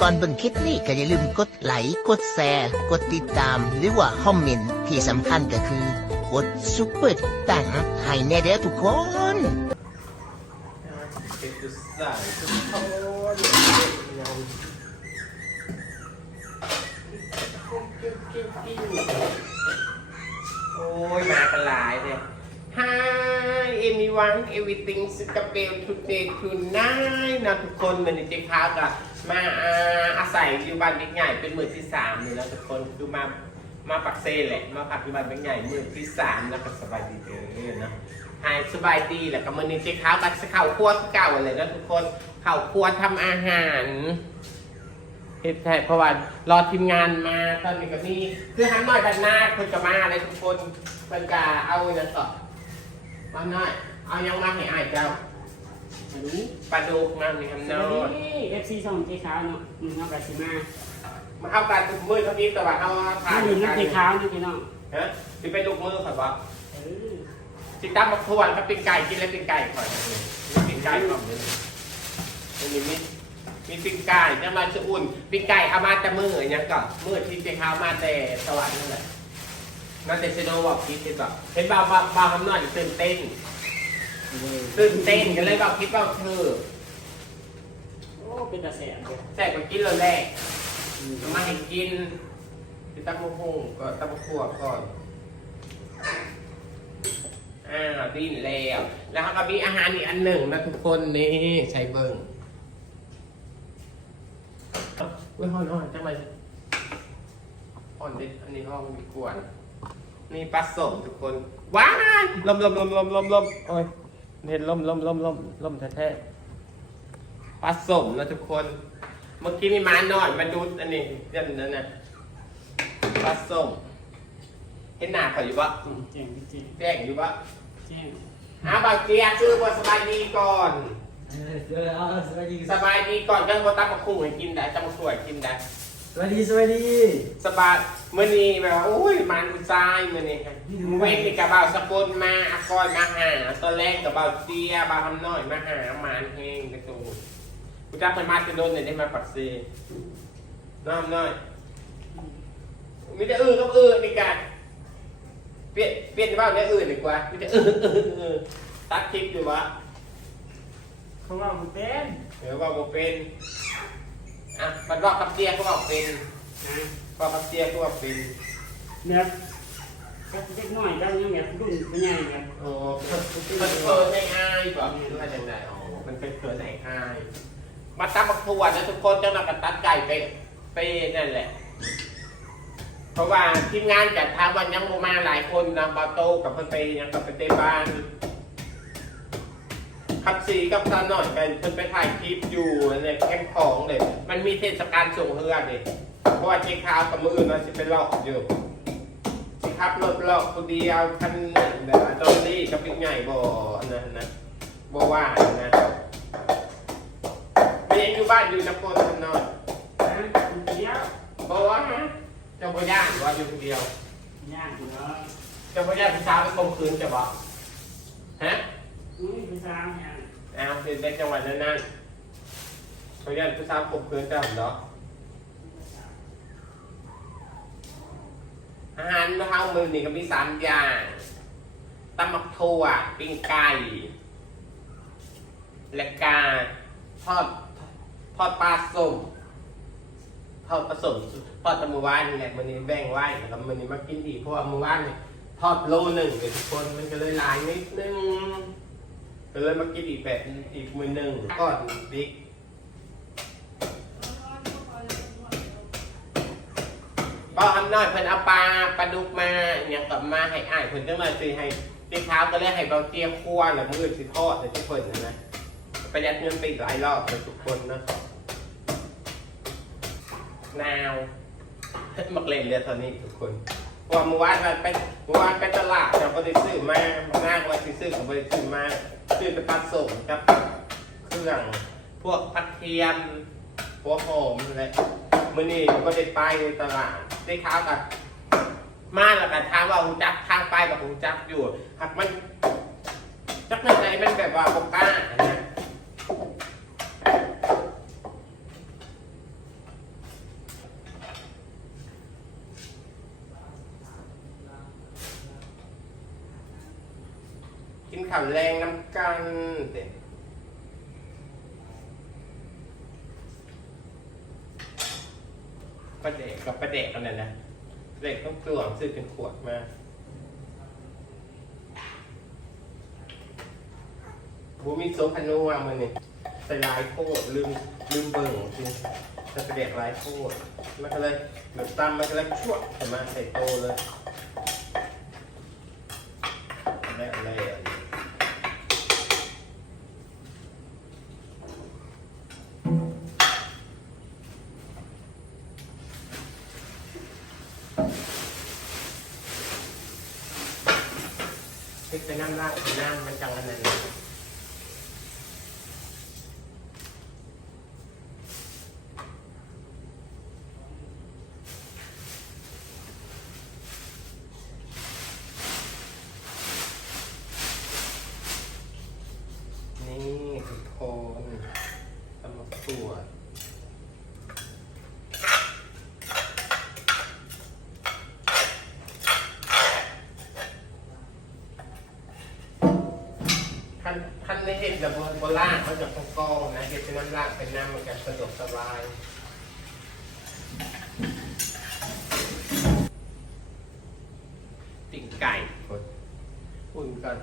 ก่อนเบิ่งคลิปนี้ก็อย่าลืมกดไลค์กดแชร์กดติดตาม หรือว่าคอมเมนต์ที่สำคัญก็คือกดซุปเปอร์ตังให้แน่เด้อทุกคนโอ้ยมากันหลายเลย Hi everyone everything is g a b e l today tonight นะทุกคนมันจริงๆครับมาอาศัยอยู่บ้านบิ๊กใหญ่เป็นมือที่สามเลยนะทุกคนคือมามาปักเซ่แหละมาพักอยู่บ้านบิ๊กใหญ่มือที่สามแล้วก็สบายดีเด้อนะหายสบายดีแหละกับมันนี่เจ๊ขากับข้าวคั่วเก่าเลยนะทุกคนข้าวคั่วทำอาหารเฮ็ดแท้เพราะว่ารอทีมงานมาตอนนี้ก็มีคือหันหน่อยพันหน้าคนจะมาอะไรทุกคนเป็นกาเอาอย่างต่อ มาหน่อยเอายังมาให้อายเจ้าอันนี้ปลาดุกมานี่ครับสน้อวัสยดีเอฟซีสองเจ๊ขาวเนาะมึงเอาไปสิมามาเข้ากันทุกมือเท่านี้แต่ว่าเอาถ่ายถ้ามีน้ำเจ๊ขาวนี่พี่น้องฮะที่เป็นลูกมือข่อยบอกเออสิตั้มมาทวนก็เป็นไก่กินแล้วเป็นไก่ข่อยนี่เป็นไก่ก่อนเลยอันนี้มีมีปิ้งไก่จะมาจะอุ่นปิ้งไก่เอามาแต่มือยังก่อนมือที่เจ๊ขาวมาแต่สวรรค์นั่นแหละ มาแต่เชโนบอกคิดเป็นแบบเห็นบ่าวบ่าวบ่าวคำนวณตื่นเต้นตื่นเต้นกันเลยบอกคิดว่าเธอโอ้เป็นตาแสบเลยแซ่บกว่ากินเลยแรกมาให้กินที่ตั้มมะฮงก็ตั้มมะขัวก่อนอ่าดิ้นแล้วแล้วเขาก็มีอาหารอีกอันหนึ่งนะทุกคนนี่ใช้เบิ้งเว้ยห้อนห้อนจังเลยอ่อนดิอันนี้ห้องมีกวน นี่ปลาสมทุกคน ว้ายลมลมลมลมลมลมโอ้ยเห็นลมลมลมลมลมแท้ๆปลาสมนะทุกคน เมื่อกี้นี่ม้านอนมาดูอันนี้เรื่องนั้นนะปลาสมเห็นหน้าเขาอยู่ปะอืมแจ้งพี่เจ๊แจ้งอยู่ปะแจ้งอะบางเกียร์คือบสบายดีก่อนเดี๋ยวเอาสวัสดีสบายดีก่อนก็พอตั้งมาคุ้งให้กินได้ตั้งมาสวยกินได้ สวัสดีสวัสดีสบายเมื่อนี้แบบว่าอุ้ยมันอุตส่าห์มื่อนี้ครับเว้นนี่กับเบาสกุลมาอากอยมาหาตอนแรกกับเบาเตี้ยเบาทำน้อยมาหาหมานเฮงกระตูกูจับไปมาจะโดนเนี่ยได้มาปักเซน้ำน้อยมีแต่อื่นกับอื่นนี่กันเปลี่ยนเปลี่ยนเบ้าเนี่ยอื่นดีกว่ามีแต่อื่นอื่นอื่นตัดคลิปอยู่วะเขาว่าผมเป็นเดี๋ยวว่าโมเป็น อะมันว่ากับเตี้ยก็บอกเป็นนะว่ากับเตี้ยก็บอกเป็นเนี่ยก็เล็กน้อยก็ยังแบบรุ่นเป็นใหญ่แบบโอ้มันเกิดในอายบอกหรือว่าจังไดอ๋อมันเป็นเกิดในอายมาตั้งมาทวนนะทุกคนเจ้าหน้ากัตัดไก่ไปไปนั่นแหละ เพราะว่าทีมงานจัดทำวันยังโมมาหลายคนนะบาโตกับเพื่อนไปยังกับไปเตะบ้าน ขับสีกับตาหน่อยกันเพิ่นไปถ่ายคลิปอยู่ในแคมป์ของเลยมันมีเทศกาลส่งเรือเลยเพราะว่าเจ๊ขาวกับมืออื่นมันจะเป็นหลอกอยู่สิครับรถหลอกคนเดียวคันแบบว่าตอนนี้กับบิ๊กใหญ่บ่อันนะนะบ่ว่านะไม่ยังอยู่บ้านอยู่นครพนมนะเดียวบ่ว่าเจ้าบ่ย่านว่าอยู่คนเดียวย่างอยู่เนาะเจ้าพ่อญาติพี่สาวไปข่มขืนจะบอกฮะอุ้ยพี่สาวย่างอ้าว เป็นในจังหวัดนั้นนั่นพ่อญาติพี่สาวข่มขืนเจ้าเหรออาหารมะพร้าวมือนี่ก็มีสามอย่างตำมักถั่วปิ้งไก่และกาทอดทอดปลาส้มทอดผสมทอดตะมือวานนี่แหละมันนี้แบ่งไว้แล้วมันนี้มากินอีกเพราะว่ามือวานนี่ทอดโลหนึ่งเลยทุกคนมันก็เลยหลายนิดนึง ก็เลยมากินอีกแบบอีกมือหนึ่งก่อนบิ๊กบอกทำน้อยเพิ่นเอาปลาปลาดุกมาเนี่ยกลับมาให้อ่ายเพิ่นจังเลยสิให้ตีเท้าก็เลยให้เบาเตี้ยคั่วแล้วมือสิทอดแต่ทุกคนนะนะประหยัดเงินไปอีกหลายรอบเลยทุกคนนะนาวมักเล่นเรือเท่านี้ทุกคน พราะว่าเมื่อวานมันไปเมื่อวานไปตลาดเราก็ได้ซื้อมาหน้าว่าสิซื้อก็ไม่ได้ซื้อมาซื้อไปปัดส่งกับเครื่องพวกผักเทียมหัวหอมอะไรมื่อนี้ก็ได้ไปตลาดได้ข้าวกับมาแล้วกันถามว่าหูจักทางไปกับหูจักอยู่หากมันจักในใจมันแบบว่าบกล้านะ ข่าวแรงน้ำกันเด็ประเดกกับประเดกกันนั่นนะประเดกต้องตวงซื้อเป็นขวดมาบูมีโซพานัวมันนี่ใส่ลายโคตรลืมลืมเบิ่งจริงใส่ประเดกลายโคตรมันก็เลยแบบตำมันก็เลยชั่วแต่มาใส่โตเลย พริกไปน้ำราดน้ำมันจังอันนั้นเลยนี่คือโคนตำมะกรูดขั้น ขั้นในเห็ดแบบโบราณเขาจะกองนะเห็ดเป็นน้ำราดเป็นน้ำมันจะสะดวกสบายติ่งไก่คนอุ่นก่อน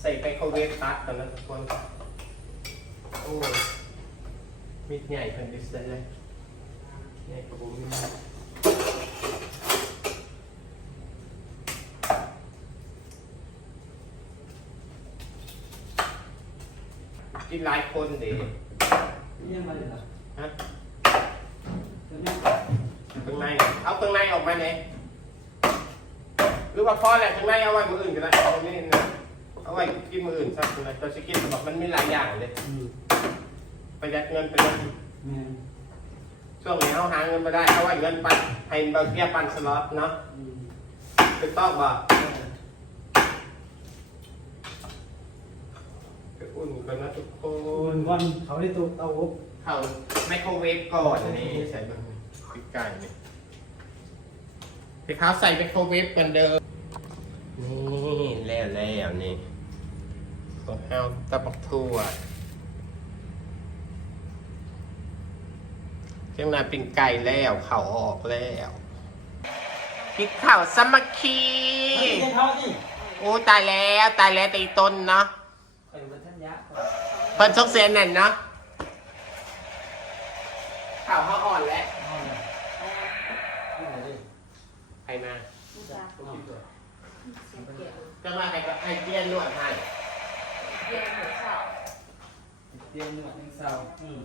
ใส่ไปเขาเวฟตัดกันนะทุกคนโอ้มิดใหญ่เพิ่นดิสเลยใหญ่กระบุม กินหลายคนเด็ยังมาเลยเหรอฮะเดี๋ยวแม่ข้างในเอาข้างในออกมาเนี่ยหรือว่าพอแหละข้างในเอาไว้มืออื่นก็ได้เอาไว้นี่นะเอาไว้กินมืออื่นซะข้างในตัวสกินแบบมันมีหลายอย่างเลยอืมประหยัดเงินไปเลยแม่ช่วงนี้เขาหาเงินมาได้เอาไว้เงินปันให้เบาเกียปันสล็อตเนาะอืมถูกต้องป่ะไป อุ่นกันนะทุกคโอ้นยวันเขาได้ตัวเตาอบเขาไมโครเวฟก่อนนี่ใส่บะหมี่พริกไก่นี่พี่เขาใส่ไมโครเวฟเหมือนเดิมนี่แล้วแล้วนี่ของเฮาตะบักทั่วเจ้านาเป็นไก่แล้วเข่าออกแล้วกินข้าวสามัคคีเฮ้ยเท่านี่โอ้ตายแล้วตายแล้วตีต้นเนาะ ไปดูกันท่านยะ เพิ่นชกเสียนนั่นเนาะข่าวเขาอ่อนแล้วเอาเลยเอาเลยใครมาเอาเลยจะมาให้กับให้เตี้ยนนวดให้เตรียมเนื้อแห้งเศร้าอืม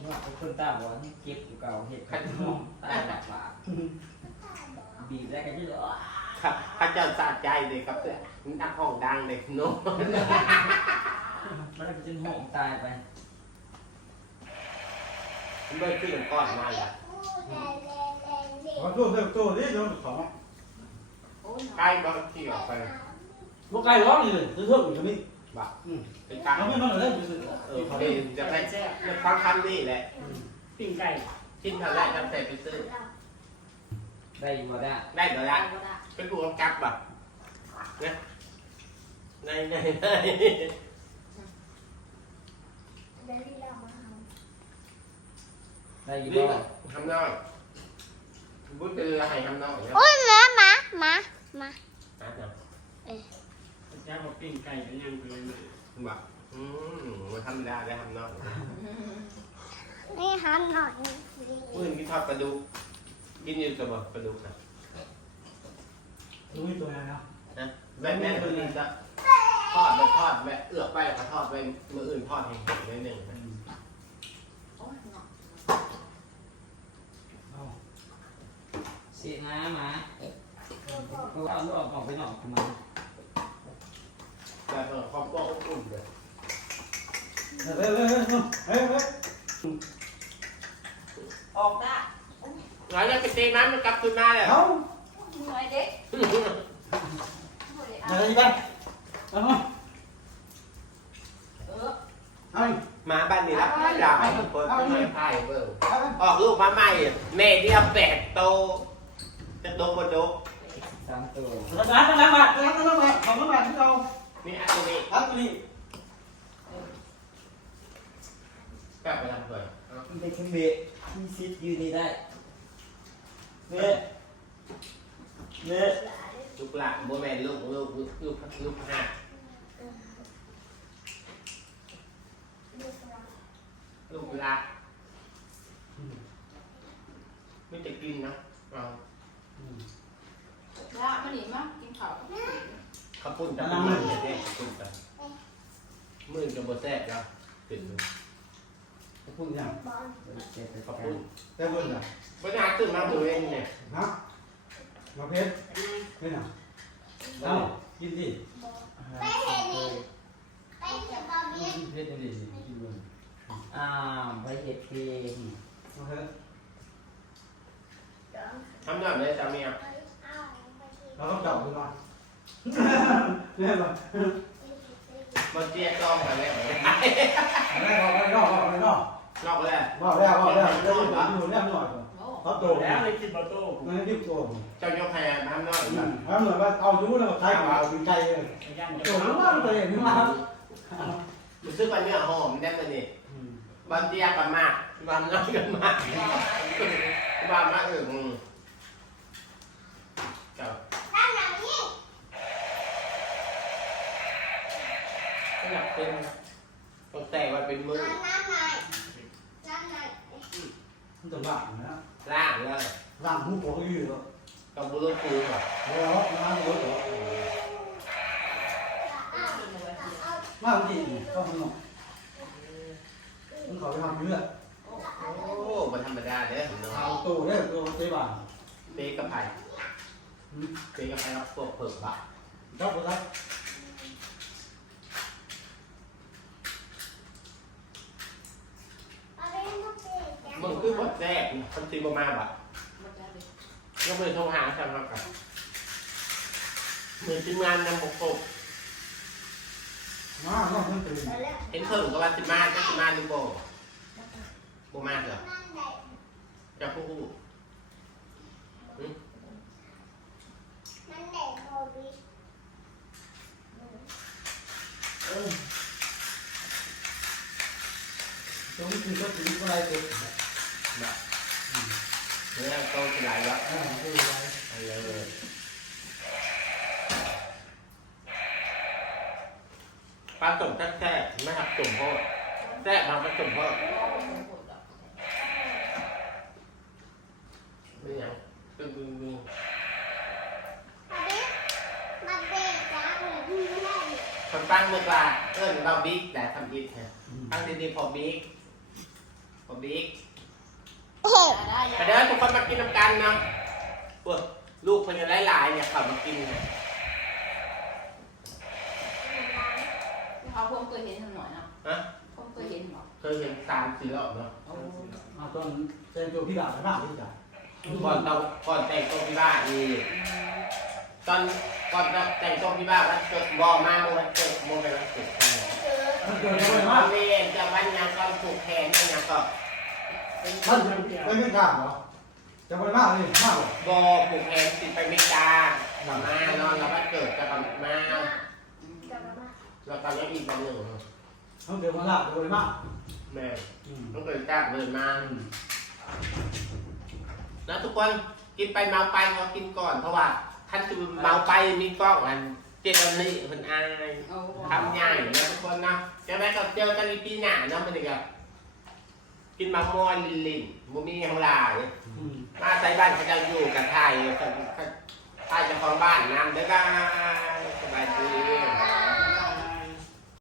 เนื้อเป็นคนตาบอดที่เก็บอยู่เก่าเห็ดขันมองตาบาดบีบได้กันที่เหรอครับพระเจ้าสาใจเลยครับเพื่อนนักห้องดังเลยเนาะ มันจะเป็นหงตายไปเบิร์ขึ้นก่อนมาแล้วขอตัวเด็กตัวนี้โดนสองใกล้บางทีออกไปพวกไก่ร้องเลยซื้อเพิ่มอีกมั้ยบ่ะอืมไปกลางเขาไม่มาเลยรู้สึกเออเขาเดี๋ยวจะไปจะฟังคำนี้แหละปิ้งไก่ชิ้นเท่าไรทำใส่ไปซื้อได้อยู่บ่ได้ได้เดี๋ยวละเป็นผู้กำกับบ่ะนะในในใน ได้อยู่นี่บ่ทำน้อยบุญเป็นอะไรทำน้อยนะโอ้ยมามามามาอะเนาะจ้าบอกปิ้งไก่เป็นยังเป็นเลยบ่ะอืมมันทำได้ได้ทำน้อยนี่หันหน่อยมื่อกี้ทอดปลาดุกกินอยู่กับบ่ปลาดุกนะรู้ตัวนั้นเนาะนะแบบแม่คนนี้จะ ทอดไปทอดแบบเอือกไปแล้วก็ทอดไปมืออื่นทอดให้เห็นนิดหนึ่งนะเสีน้ำมาเอาลูกออกไปหน่อยคุณมาแต่เออความก็อบอุ่นเลยเฮ้ยเฮ้ยเฮ้ยเฮ้ยเฮ้ยออกได้หลังจากไปตีน้ำมันกลับคืนมาเลยเอาหนื่อยเด็กอะไรบ้าง เอามาเออเอาหมาบ้านนี้รับไม่ได้คนที่ไม่เบิ่งออกลูกมาใหม่แม่เดียวแปดโตจะโตบ่โตสามตัวร้านร้านมาร้านร้านมาของร้านที่เราอนี่อันนี้อัพนี่กลับไปทำก่อนมันเป็นเครื่องเบะมีซิดอยู่นี่ได้เนี่ยเนี่ยลูกหลานโบแมนลูกลูกลูกลูกลูกห้า ลูกหลานไม่จะกินเนาะเอาละมันหนีมั้งกินข้าวข้าวปุ้นจะเป็นมื่นเนี่ยข้าวปุ้นกันมื่นกับโบแซ่บแล้วขึ้นดูพูดยังเจ็บไปข้าวกัปุ้นนแต่เบิ่งอะบรรยากาศตื่นมาบริเวณเนี่ยฮะมาเพชรเป็นอะเอ้ากินดิไปเห็นนี่ไปเห็นบอบี้เพชรดิกินเบิ่ง อ้าวไปเห็ดเพลงโอเคทำแบบนี้จ้าเมียเอาไปที่เราต้องจับดูหน่อยเนี่ยบ่มันเจี๊ยกล้องมาแล้วอะไรบอกไปนอกบอกไปนอกนอกแล้วบอกแล้วบอกแล้วเดี๋ยวอยู่เนี่ยหน่อยเขาโตแล้วเลยกินบะโต้นั่นที่โตเจ้ายกแพรทำนอกอืมแล้วเหมือนว่าเอาอยู่แล้วใช้ของเราเป็นใจเลยย่างโตรู้ว่าตัวเองนี่มารู้สึกว่าเนื้อหอมได้มาดิ บางเจี๊ยกับมากบางน้อยกับมากบางมากอื่นมึงเจ้าด้านหลังนี่ก็อยากเป็นต้องแต่ว่าเป็นมือน้ำหน่อยน้ำหน่อยมันจะบ้านะล่างเลยร่างหูโตอยู่แล้วกับบุรุษครูแบบเดี๋ยวน้ำโตโตเอามาจริงก็มัน มันเขาไปทำเนื้อโอ้มันธรรมดาเด้อเนาะเอาโตเนี่ยโตเจ๊บ้านเปกับไผ่เปกับไผ่รับพวกเผิกบะครับครับเอาไปให้ลูกเด็กมึงคือวัดแรกคนตีบมาบะมันจะเลยก็เลยโทรหาฉันแล้วกันเหมือนทีมงานนำบกบ มาน้องมันตื่นเห็นเพิ่งกับว่าสิมาจะสิมาหรือบ่บ่มาเหรอนั่นแหละจะพูดนั่นแหละบอบี้ตรงนี้คือก็ถึงอะไรตัวแบบเนื้อโตสลายแล้วอ่าคืออะไรไปเลย ลาสมแท้ๆไม่ครับตุ่มโพดแท้ทำปลาตุ่มโพดไม่ยังตึ้งตึ้งตึงคนตั้งเมื่อกลาเอิ้นเราบิ๊กแต่ทำอิฐฮะตั้งดีๆพอบิ๊กพอบิ๊กไปเด้อทุกคนมากินน้ำกันเนาะลูกคนจะหลายๆเนี่ยเขามากินเนี่ย เขาคงเคยเห็นทำหน่อยนะฮะคงเคยเห็นหรอเคยเห็นสามสี่รอบเนาะเอาตอนเจนตัวพี่ด่าไปมากที่จ่ายก่อนเราก่อนแต่งตัวพี่บ้านนี่ตอนก่อนแต่งตัวพี่บ้านวันเกิดบอมาเมื่อวันเกิดโมเป็นวันเกิดมันเกิดอะไรมามาเรียนจะวันยังก่อนผูกแขนวันยังก็มันเป็นไม่กล้าเหรอจะไปมากเลยมากเลยบอผูกแขนติดไปอเมริกากับมาเนาะแล้ววันเกิดจะกับมา แล้วตอนนี้อีกวันหนึ่งต้องเดินมาลาเดินมากแม่อืมต้องเกิดจากเลยมาแล้วทุกคนกินไปเมาไปเรากินก่อนเพราะว่าท่านจะเมาไปมีกล้องอันเจนนี่คนอายโอ้ทำใหญ่นะทุกคนนะจะแม้ก็เจอกันในปีหน้าเนาะมันอีกอะกินมามอยลินลินบุมีทั้งหลายอืมมาใส่บ้านเขาจะอยู่กับไทยกับไทยเจ้าของบ้านนำเด้อกัน